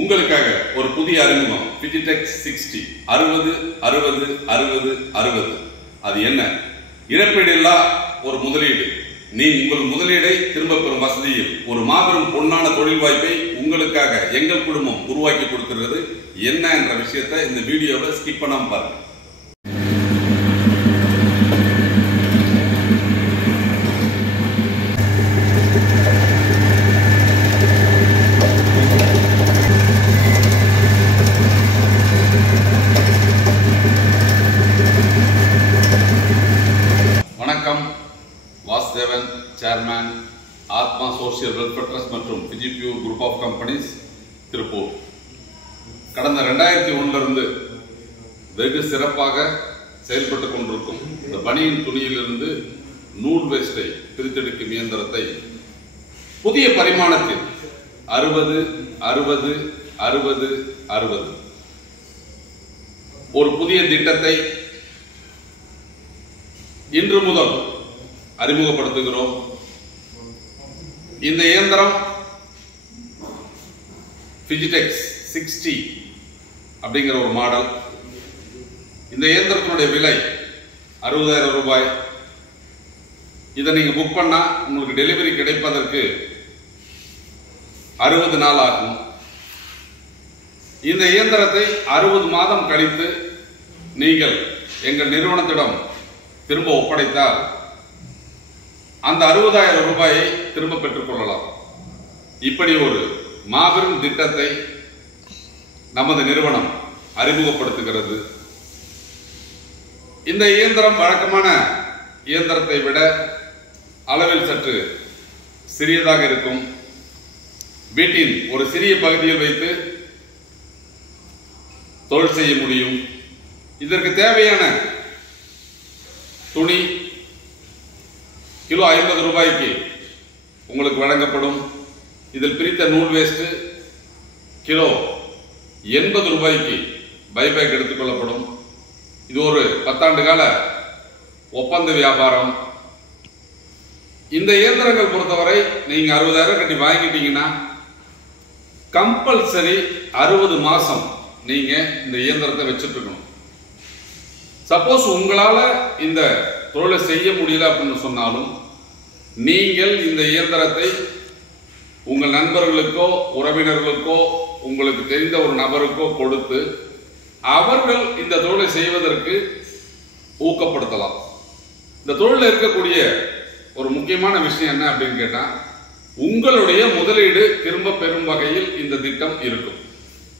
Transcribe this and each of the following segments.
உங்களுக்காக ஒரு புதிய அறிமுகம் பிஜிடெக்ஸ் 60 60 60 60 60. அது என்ன? இழப்பீடில்லா ஒரு முதலீடு. நீ உங்கள் முதலீடை திரும்ப பெறும் வசதியில் ஒரு மாபெரும் பொன்னான தொழில் வாய்ப்பை உங்களுக்காக எங்கள் குடும்பம் உருவாக்கி கொடுக்கிறது. என்ன என்ற விஷயத்தை இந்த வீடியோவை ஸ்கிப் பண்ணாம பாருங்க. வணக்கம். வாசுதேவன், சேர்மேன், ஆத்மா சோசியல் வெல்ஃபேர் ட்ரஸ்ட் மற்றும் பிஜிபியூர் குரூப் ஆஃப் கம்பெனிஸ், திருப்பூர். கடந்த 2001 இருந்து வெகு சிறப்பாக செயல்பட்டுக் கொண்டிருக்கும் இந்த பனியின் துணியிலிருந்து நூல் வேஸ்டை பிரித்தெடுக்கும் இயந்திரத்தை புதிய பரிமாணத்தில் 60 60 60 60 ஒரு புதிய திட்டத்தை இன்று முதல் அறிமுகப்படுத்துகிறோம். இந்த இயந்திரம் பிஜிடெக்ஸ் 60 அப்படிங்கிற ஒரு மாடல். இந்த இயந்திரத்தினுடைய விலை 60,000 ரூபாய். இதை நீங்க புக் பண்ணா உங்களுக்கு டெலிவரி கிடைப்பதற்கு 60 நாள் ஆகும். இந்த இயந்திரத்தை 60 மாதம் கழித்து நீங்கள் எங்கள் நிறுவனத்திடம் திரும்ப ஒப்படைத்தால் அந்த 60,000 ரூபாயை திரும்ப பெற்றுக் கொள்ளலாம். இப்படி ஒரு மாபெரும் திட்டத்தை நமது நிறுவனம் அறிமுகப்படுத்துகிறது. இந்த இயந்திரம் வழக்கமான இயந்திரத்தை விட அளவில் சற்று சிறியதாக இருக்கும். வீட்டின் ஒரு சிறிய பகுதியில் வைத்து தொழில் செய்ய முடியும். இதற்கு தேவையான துணி கிலோ 50 ரூபாய்க்கு உங்களுக்கு வழங்கப்படும். இதில் பிரித்த நூல் வேஸ்ட் கிலோ 80 ரூபாய்க்கு பைபேக் எடுத்துக்கொள்ளப்படும். இது ஒரு 10 ஆண்டு கால ஒப்பந்த வியாபாரம். இந்த இயந்திரங்கள் பொறுத்தவரை நீங்க 60,000 கட்டி வாங்கிட்டீங்கன்னா கம்பல்சரி 60 மாசம் நீங்க இந்த இயந்திரத்தை வச்சுட்டு இருக்கணும். சப்போஸ் உங்களால இந்த தொழிலை செய்ய முடியல அப்படின்னு சொன்னாலும் நீங்கள் இந்த இயந்திரத்தை உங்கள் நண்பர்களுக்கோ உறவினர்களுக்கோ உங்களுக்கு தெரிந்த ஒரு நபருக்கோ கொடுத்து அவர்கள் இந்த தொழிலை செய்வதற்கு ஊக்கப்படுத்தலாம். இந்த தொழிலில் இருக்கக்கூடிய ஒரு முக்கியமான விஷயம் என்ன அப்படின்னு கேட்டா, உங்களுடைய முதலீடு திரும்ப பெறும் வகையில் இந்த திட்டம் இருக்கும்.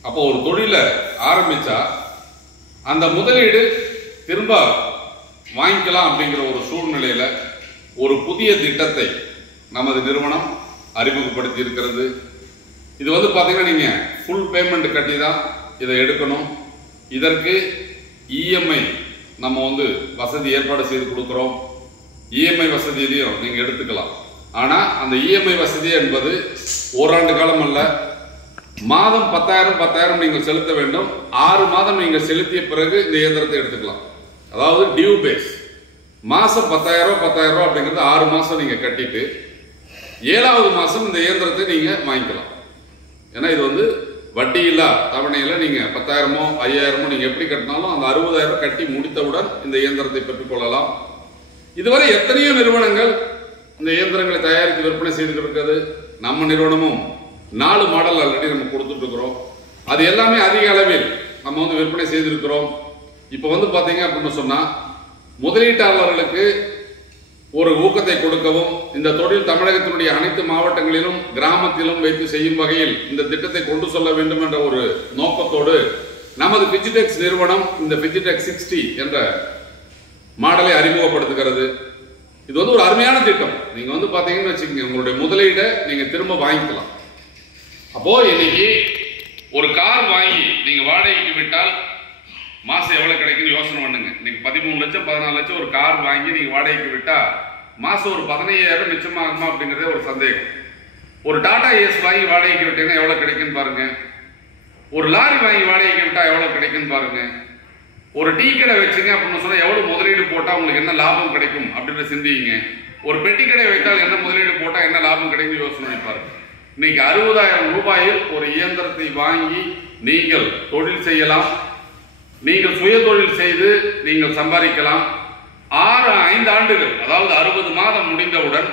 அப்போ ஒரு தொழிலை ஆரம்பிச்சா அந்த முதலீடு திரும்ப வாங்கிக்கலாம் அப்படிங்கிற ஒரு சூழ்நிலையில ஒரு புதிய திட்டத்தை நமது நிறுவனம் அறிமுகப்படுத்தி இருக்கிறது. இது பாத்தீங்கன்னா நீங்க ஃபுல் பேமெண்ட் கட்டி தான் இதை எடுக்கணும். இதற்கு இஎம்ஐ நம்ம வசதி ஏற்பாடு செய்து கொடுக்கிறோம். இஎம்ஐ வசதியிலையும் நீங்க எடுத்துக்கலாம். ஆனா அந்த இஎம்ஐ வசதி என்பது ஓராண்டு காலம் அல்ல. மாதம் 10,000 நீங்கள் செலுத்த வேண்டும். 6 மாதம் நீங்க செலுத்திய பிறகு இந்த இயந்திரத்தை எடுத்துக்கலாம். அதாவது டியூ பேஸ். மாசம் 10,000 அப்படிங்கிறது 6 மாசம் நீங்க கட்டிட்டு 7வது மாசம் இந்த இயந்திரத்தை நீங்க வாங்கிக்கலாம். ஏன்னா இது வட்டி இல்லா தவணையில நீங்க 10,000 5,000 நீங்க எப்படி கட்டினாலும் அந்த 60,000 கட்டி முடித்தவுடன் இந்த இயந்திரத்தை பெற்றுக் கொள்ளலாம். இதுவரை எத்தனையோ நிறுவனங்கள் இந்த இயந்திரங்களை தயாரித்து விற்பனை செய்து இருக்கிறது. நம்ம நிறுவனமும் 4 மாடல் ஆல்ரெடி நம்ம கொடுத்துட்டு இருக்கிறோம். அது எல்லாமே அதிக அளவில் நம்ம விற்பனை செய்திருக்கிறோம். இப்ப பாத்தீங்க அப்படின்னு சொன்னா முதலீட்டாளர்களுக்கு ஒரு ஊக்கத்தை கொடுக்கவும் இந்த தொழில் தமிழகத்தினுடைய அனைத்து மாவட்டங்களிலும் கிராமத்திலும் வைத்து செய்யும் வகையில் இந்த திட்டத்தை கொண்டு செல்ல வேண்டும் என்ற ஒரு நோக்கத்தோடு நமது பிஜிடெக்ஸ் நிறுவனம் இந்த பிஜிடெக்ஸ் 60 என்ற மாடலை அறிமுகப்படுத்துகிறது. இது ஒரு அருமையான திட்டம். நீங்க பாத்தீங்கன்னு வச்சுக்கோங்க, உங்களுடைய முதலீடை நீங்க திரும்ப வாங்கிக்கலாம். அப்போ இன்னைக்கு ஒரு கார் வாங்கி நீங்க வாடகைக்கு விட்டால் மாசம் எவ்வளவு கிடைக்குன்னு யோசனை பண்ணுங்க. நீங்க 13 லட்சம் 14 லட்சம் ஒரு கார் வாங்கி நீங்க வாடகைக்கு விட்டா மாசம் ஒரு 15,000 மிச்சமாகுமா அப்படிங்கறதே ஒரு சந்தேகம். ஒரு டாடா ஏஸ் வாங்கி வாடகைக்கு விட்டீங்கன்னா எவ்வளவு கிடைக்குன்னு பாருங்க. ஒரு லாரி வாங்கி வாடகைக்கு விட்டா எவ்வளவு கிடைக்குன்னு பாருங்க. ஒரு டீ கடை வச்சுங்க அப்படின்னு சொன்னா எவ்வளவு முதலீடு போட்டா உங்களுக்கு என்ன லாபம் கிடைக்கும் அப்படின்னு சிந்திங்க. ஒரு பெட்டி கடை வைத்தால் என்ன முதலீடு போட்டா என்ன லாபம் கிடைக்கும் யோசனை பாருங்க. இன்னைக்கு 60,000 ரூபாயில் ஒரு இயந்திரத்தை வாங்கி நீங்கள் தொழில் செய்யலாம். நீங்கள் சுய தொழில் செய்து நீங்கள் சம்பாதிக்கலாம். 5 ஆண்டுகள், அதாவது 60 மாதம் முடிந்தவுடன்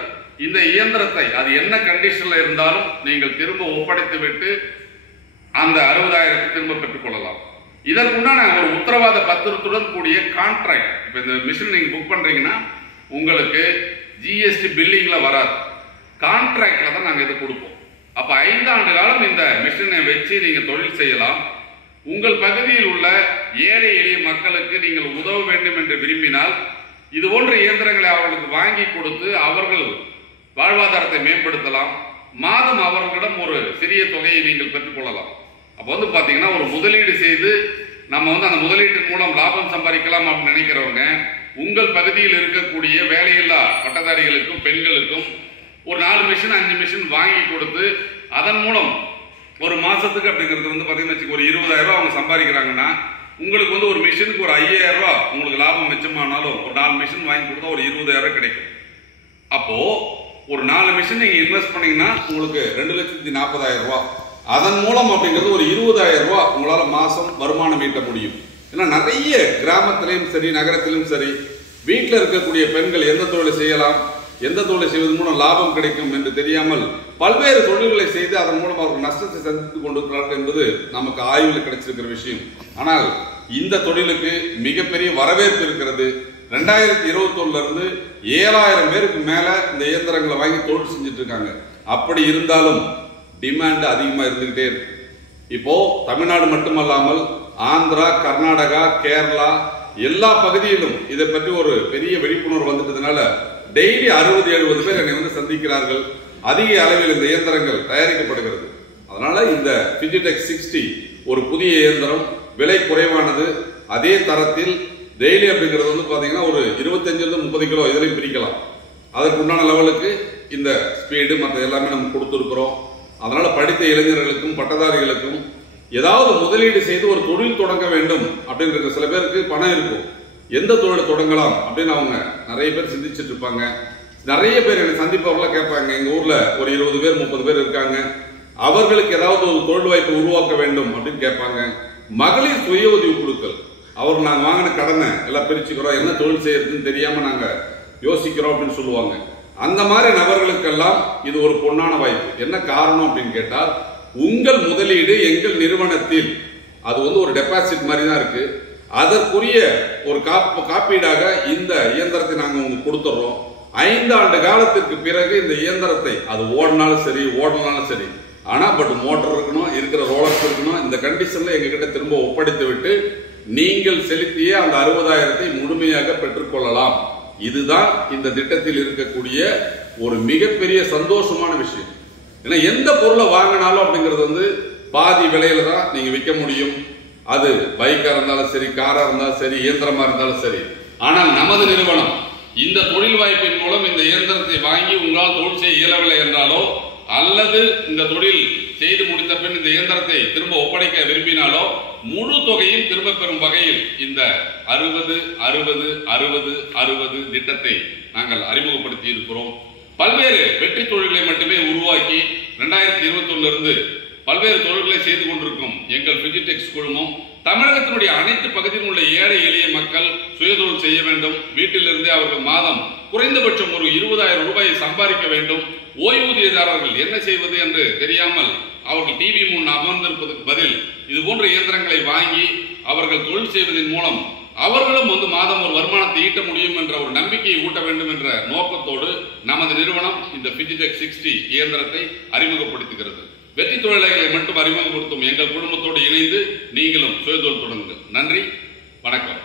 இந்த இயந்திரத்தை அது என்ன கண்டிஷன்ல இருந்தாலும் நீங்கள் திரும்ப ஒப்படைத்து விட்டு அந்த 60,000 திரும்ப பெற்றுக் கொள்ளலாம். இதற்குண்டான ஒரு உத்தரவாத பத்திரத்துடன் கூடிய கான்ட்ராக்ட். இப்ப இந்த மிஷின் நீங்க புக் பண்றீங்கன்னா உங்களுக்கு ஜிஎஸ்டி பில்லிங்ல வராது, கான்ட்ராக்ட்ல தான் நாங்க இதை கொடுப்போம். அப்ப 5 ஆண்டு காலம் இந்த மிஷினை வச்சு நீங்க தொழில் செய்யலாம். உங்கள் பகுதியில் உள்ள ஏழை எளிய மக்களுக்கு நீங்கள் உதவ வேண்டும் என்று விரும்பினால் இது போன்ற இயந்திரங்களை அவர்களுக்கு வாங்கி கொடுத்து அவர்கள் வாழ்வாதாரத்தை மேம்படுத்தலாம். மாதம் அவர்களிடம் ஒரு சிறிய தொகையை நீங்கள் பெற்றுக் கொள்ளலாம். அப்போ பாத்தீங்கன்னா ஒரு முதலீடு செய்து நம்ம அந்த முதலீட்டின் மூலம் லாபம் சம்பாதிக்கலாம் அப்படின்னு நினைக்கிறவங்க உங்கள் பகுதியில் இருக்கக்கூடிய வேலையில்லா பட்டதாரிகளுக்கும் பெண்களுக்கும் ஒரு 4 மிஷின் 5 மிஷின் வாங்கி கொடுத்து அதன் மூலம் ஒரு மாசத்துக்கு அப்படிங்கிறது பாத்தீங்கன்னா ஒரு 20,000 ரூபாய் அவங்க சம்பாதிக்கிறாங்கன்னா உங்களுக்கு ஒரு மிஷினுக்கு ஒரு 5,000 ரூபாய் உங்களுக்கு லாபம் மிச்சமானாலும் ஒரு 4 மிஷின் வாங்கி கொடுத்தா ஒரு 20,000 கிடைக்கும். அப்போ ஒரு 4 மிஷின் நீங்க இன்வெஸ்ட் பண்ணீங்கன்னா உங்களுக்கு 2,40,000 ரூபாய். அதன் மூலம் அப்படிங்கிறது ஒரு 20,000 ரூபாய் உங்களால மாசம் வருமானம் ஈட்ட முடியும். ஏன்னா நிறைய கிராமத்திலையும் சரி நகரத்திலும் சரி வீட்டில் இருக்கக்கூடிய பெண்கள் எந்த தொழிலை செய்யலாம், எந்த தொழிலை செய்வதன் மூலம் லாபம் கிடைக்கும் என்று தெரியாமல் பல்வேறு தொழில்களை செய்து அதன் மூலம் அவர்கள் நஷ்டத்தை சந்தித்துக் கொண்டிருக்கிறார்கள் என்பது நமக்கு ஆய்வில் கிடைச்சிருக்கிற விஷயம். ஆனால் இந்த தொழிலுக்கு மிகப்பெரிய வரவேற்பு இருக்கிறது. 2021 இருந்து 7,000 பேருக்கு மேல இந்த இயந்திரங்களை வாங்கி தொழில் செஞ்சுட்டு இருக்காங்க. அப்படி இருந்தாலும் டிமாண்ட் அதிகமா இருந்துகிட்டே இருக்கு. இப்போ தமிழ்நாடு மட்டுமல்லாமல் ஆந்திரா, கர்நாடகா, கேரளா எல்லா பகுதியிலும் இதை பற்றி ஒரு பெரிய விழிப்புணர்வு வந்துட்டதுனால டெய்லி 60-70 பேர் என்னை சந்திக்கிறார்கள். அதிக அளவில் இந்த இயந்திரங்கள் தயாரிக்கப்படுகிறது. அதனால இந்த பிஜிடெக் 60 ஒரு புதிய இயந்திரம், விலை குறைவானது, அதே தரத்தில் டெய்லி அப்படிங்கிறது பாத்தீங்கன்னா ஒரு 25-30 கிலோ இதிலையும் பிரிக்கலாம். அதற்கு உண்டான லெவலுக்கு இந்த ஸ்பீடு மற்ற எல்லாமே நம்ம கொடுத்துருக்கிறோம். அதனால படித்த இளைஞர்களுக்கும் பட்டதாரிகளுக்கும் ஏதாவது முதலீடு செய்து ஒரு தொழில் தொடங்க வேண்டும் அப்படிங்கிற சில பேருக்கு பணம் இருக்கும், எந்த தொழிலை தொடங்கலாம் அப்படின்னு அவங்க நிறைய பேர் சிந்திச்சுட்டு இருப்பாங்க. நிறைய பேர் என்னை சந்திப்பவர்கள கேட்பாங்க, எங்க ஊர்ல ஒரு 20 பேர் 30 பேர் இருக்காங்க, அவர்களுக்கு ஏதாவது ஒரு தொழில் வாய்ப்பை உருவாக்க வேண்டும் அப்படின்னு கேட்பாங்க. மகளிர் சுய உதவி குழுக்கள், அவர் நாங்க வாங்கின கடனை எல்லாம் பிரிச்சுக்கிறோம், என்ன தொழில் செய்யறதுன்னு தெரியாம நாங்க யோசிக்கிறோம் அப்படின்னு சொல்லுவாங்க. அந்த மாதிரி நபர்களுக்கெல்லாம் இது ஒரு பொன்னான வாய்ப்பு. என்ன காரணம் அப்படின்னு கேட்டால் உங்கள் முதலீடு எங்கள் நிறுவனத்தில் அது ஒரு டெபாசிட் மாதிரி தான் இருக்கு. அதற்குரிய ஒரு காப்பீடாக இந்த இயந்திரத்தை நாங்க உங்களுக்கு கொடுத்துறோம். 5 ஆண்டு காலத்திற்கு பிறகு இந்த இயந்திரத்தை அது ஓடினாலும் சரி ஓடனாலும் சரி, ஆனா மோட்டர் இருக்கணும், இருக்கிற ரோலர்ஸ் இருக்கணும், இந்த கண்டிஷன்ல எங்க கிட்ட திரும்ப ஒப்படைத்து விட்டு நீங்கள் செலுத்திய அந்த 60,000 முழுமையாக பெற்றுக்கொள்ளலாம். இதுதான் இந்த திட்டத்தில் இருக்கக்கூடிய ஒரு மிகப்பெரிய சந்தோஷமான விஷயம். ஏன்னா எந்த பொருளை வாங்கினாலும் அப்படிங்கிறது பாதி விலையில தான் நீங்க விற்க முடியும். அது பைக்கா இருந்தாலும் சரி, காரா இருந்தாலும் சரி, இயந்திரமா இருந்தாலும் சரி. ஆனால் நமது நிறுவனம் இந்த தொழில் வாய்ப்பின் மூலம் இந்த இயந்திரத்தை வாங்கி உங்களால் தொழில் செய்ய இயலவில்லை என்றாலோ அல்லது இந்த தொழில் செய்து முடித்த பின் இந்த இயந்திரத்தை திரும்ப ஒப்படைக்க விரும்பினாலோ முழு தொகையும் திரும்ப பெறும் வகையில் இந்த 60-60-60-60 திட்டத்தை நாங்கள் அறிமுகப்படுத்தி இருக்கிறோம். பல்வேறு வெற்றி தொழில்களை மட்டுமே உருவாக்கி 2021 இருந்து பல்வேறு தொழில்களை செய்து கொண்டிருக்கும் எங்கள் பிஜிடெக்ஸ் குழுமம் தமிழகத்தினுடைய அனைத்து பகுதியில் உள்ள ஏழை எளிய மக்கள் சுயதொழில் செய்ய வேண்டும், வீட்டிலிருந்தே அவர்கள் மாதம் குறைந்தபட்சம் ஒரு 20,000 ரூபாயை சம்பாதிக்க வேண்டும், ஓய்வூதியதாரர்கள் என்ன செய்வது என்று தெரியாமல் அவர்கள் டிவி முன் அமர்ந்திருப்பதற்கு பதில் இது போன்ற இயந்திரங்களை வாங்கி அவர்கள் தொழில் செய்வதன் மூலம் அவர்களும் மாதம் ஒரு வருமானத்தை ஈட்ட முடியும் என்ற ஒரு நம்பிக்கையை ஊட்ட வேண்டும் என்ற நோக்கத்தோடு நமது நிறுவனம் இந்த பிஜிடெக் 60 இயந்திரத்தை அறிமுகப்படுத்துகிறது. வெற்றி தொழிலாளர்களை மட்டும் அறிமுகப்படுத்தும் எங்கள் குடும்பத்தோடு இணைந்து நீங்களும் சுயதொழில் தொடங்குங்கள். நன்றி, வணக்கம்.